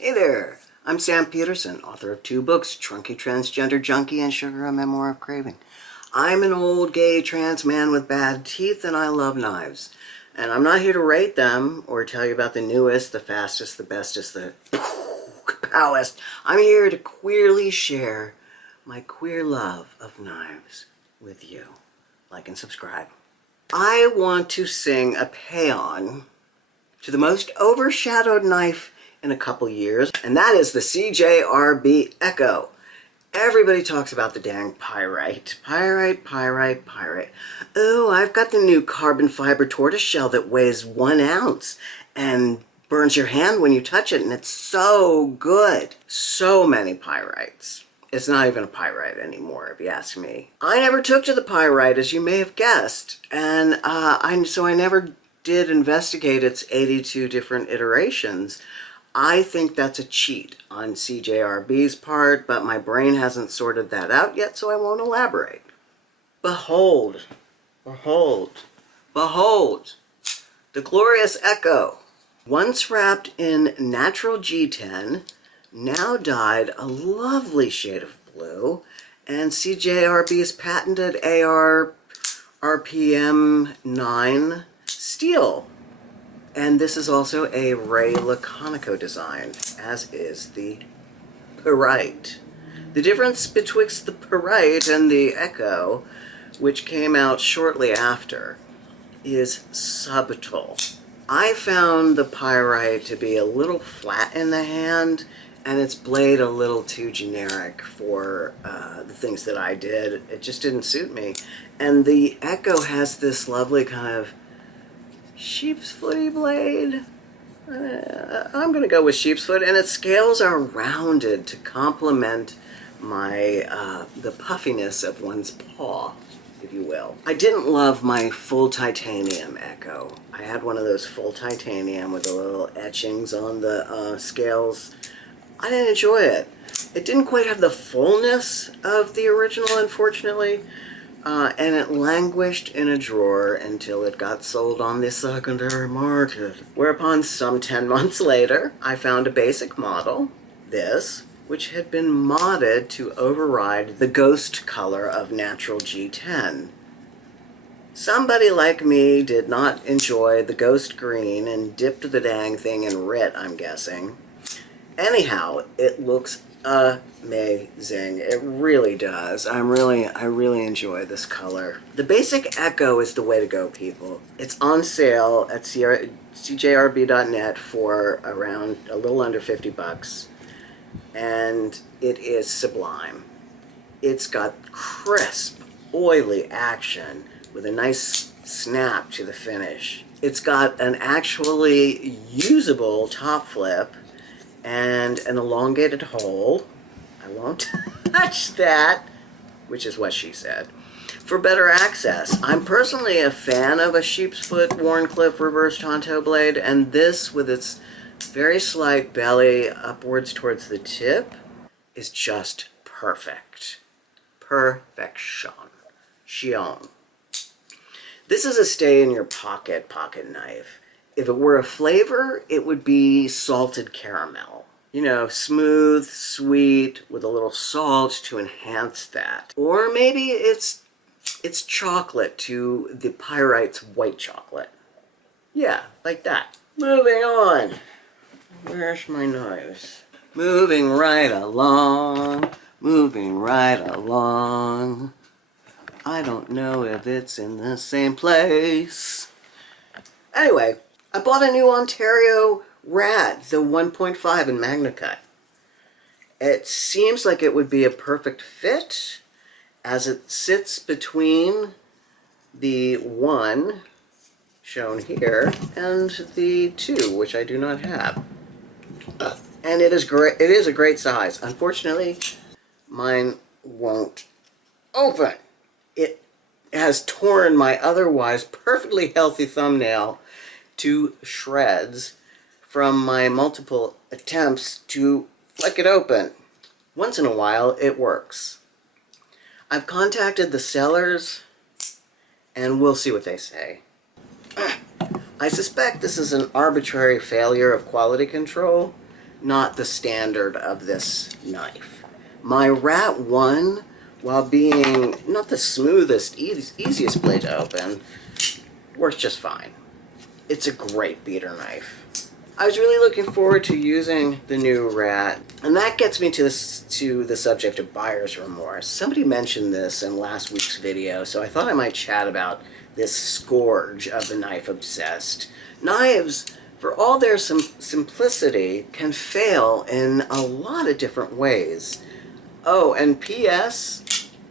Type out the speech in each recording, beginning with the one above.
Hey there, I'm Sam Peterson, author of 2 books, Trunky Transgender Junkie and Sugar, a Memoir of Craving. I'm an old gay trans man with bad teeth and I love knives. And I'm not here to rate them or tell you about the newest, the fastest, the bestest, the powest. I'm here to queerly share my queer love of knives with you. Like and subscribe. I want to sing a paean to the most overshadowed knife in a couple years, and that is the CJRB Ekko. Everybody talks about the dang Pyrite. Pyrite. Oh, I've got the new carbon fiber tortoiseshell that weighs 1 ounce and burns your hand when you touch it, and it's so good. So many pyrites. It's not even a pyrite anymore, if you ask me. I never took to the pyrite, as you may have guessed, and so I never did investigate its 82 different iterations. I think that's a cheat on CJRB's part, but my brain hasn't sorted that out yet, so I won't elaborate. Behold, behold, behold, the glorious Ekko. Once wrapped in natural G10, now dyed a lovely shade of blue, and CJRB's patented AR RPM 9 steel. And this is also a Ray Laconico design, as is the Pyrite. The difference betwixt the Pyrite and the Ekko, which came out shortly after, is subtle. I found the Pyrite to be a little flat in the hand, and its blade a little too generic for the things that I did. It just didn't suit me. And the Ekko has this lovely kind of sheep's footy blade. I'm going to go with sheep's foot, and its scales are rounded to complement my the puffiness of one's paw, if you will. I didn't love my full titanium Ekko. I had one of those full titanium with the little etchings on the scales. I didn't enjoy it. It didn't quite have the fullness of the original, unfortunately. And it languished in a drawer until it got sold on the secondary market. Whereupon, some 10 months later, I found a basic model, this, which had been modded to override the ghost color of natural G10. Somebody like me did not enjoy the ghost green and dipped the dang thing in Rit, I'm guessing. Anyhow, it looks amazing. It really does. I really enjoy this color. The basic Ekko is the way to go, people. It's on sale at CJRB.net for around a little under 50 bucks. And it is sublime. It's got crisp, oily action with a nice snap to the finish. It's got an actually usable top flip and an elongated hole. I won't touch that, which is what she said. For better access, I'm personally a fan of a sheep's foot Wharncliffe reverse Tonto blade, and this, with its very slight belly upwards towards the tip, is just perfect. Perfection. This is a stay in your pocket knife. If it were a flavor, it would be salted caramel. You know, smooth, sweet, with a little salt to enhance that. Or maybe it's chocolate to the Pyrite's white chocolate. Yeah, like that. Moving on. Where's my knives? Moving right along. I don't know if it's in the same place. Anyway, I bought a new Ontario Rad, the 1.5 in Magnacut. It seems like it would be a perfect fit, as it sits between the 1 shown here and the 2, which I do not have. And it is great. It is a great size. Unfortunately, mine won't open. It has torn my otherwise perfectly healthy thumbnail to shreds from my multiple attempts to flick it open. Once in a while, it works. I've contacted the sellers, and we'll see what they say. I suspect this is an arbitrary failure of quality control, not the standard of this knife. My Rat 1, while being not the smoothest, easiest blade to open, works just fine. It's a great beater knife. I was really looking forward to using the new Rat, and that gets me to the subject of buyer's remorse. Somebody mentioned this in last week's video, so I thought I might chat about this scourge of the knife obsessed. Knives, for all their simplicity, can fail in a lot of different ways. Oh, and P.S.,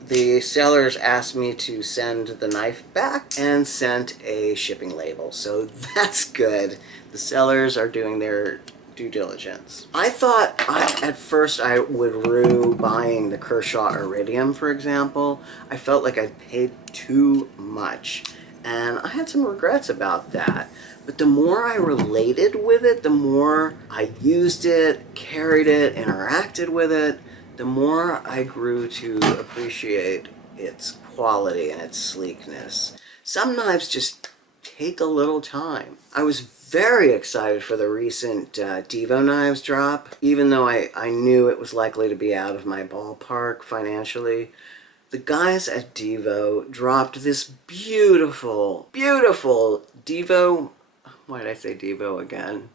the sellers asked me to send the knife back and sent a shipping label, so that's good. The sellers are doing their due diligence. I thought at first I would rue buying the Kershaw Iridium, for example. I felt like I paid too much, and I had some regrets about that. But the more I related with it, the more I used it, carried it, interacted with it, the more I grew to appreciate its quality and its sleekness. Some knives just take a little time. I was very excited for the recent Devo knives drop, even though I knew it was likely to be out of my ballpark financially. The guys at Devo dropped this beautiful, beautiful Devo, why did I say Devo again?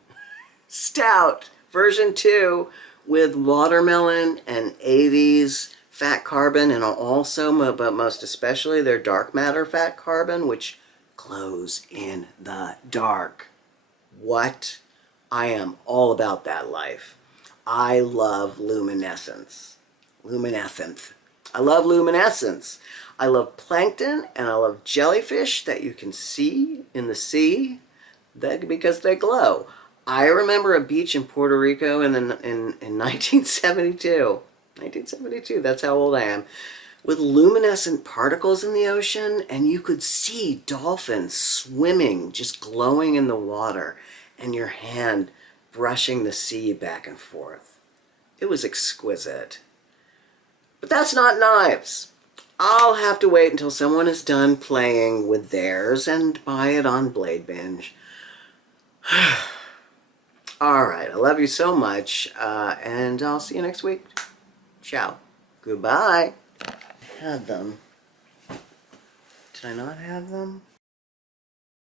Stout version 2 with watermelon and 80s fat carbon, and also, but most especially, their dark matter fat carbon, which glows in the dark. What? I am all about that life. I love luminescence. Luminescence. I love luminescence. I love plankton and I love jellyfish that you can see in the sea because they glow. I remember a beach in Puerto Rico in 1972. 1972, that's how old I am. With luminescent particles in the ocean, and you could see dolphins swimming, just glowing in the water, and your hand brushing the sea back and forth. It was exquisite. But that's not knives. I'll have to wait until someone is done playing with theirs and buy it on Blade Binge. Alright, I love you so much, and I'll see you next week. Ciao. Goodbye. I had them. Did I not have them?